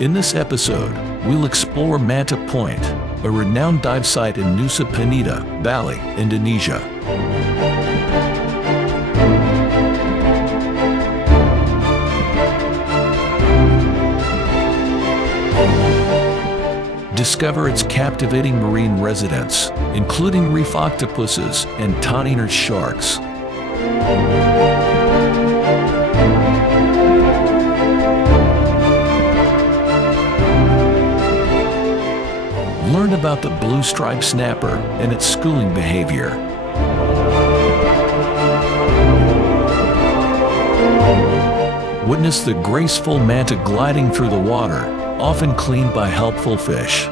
In this episode, we'll explore Manta Point, a renowned dive site in Nusa Penida, Bali, Indonesia. Discover its captivating marine residents, including reef octopuses and tawny sharks. Learn about the blue striped snapper and its schooling behavior. Witness the graceful manta gliding through the water, often cleaned by helpful fish.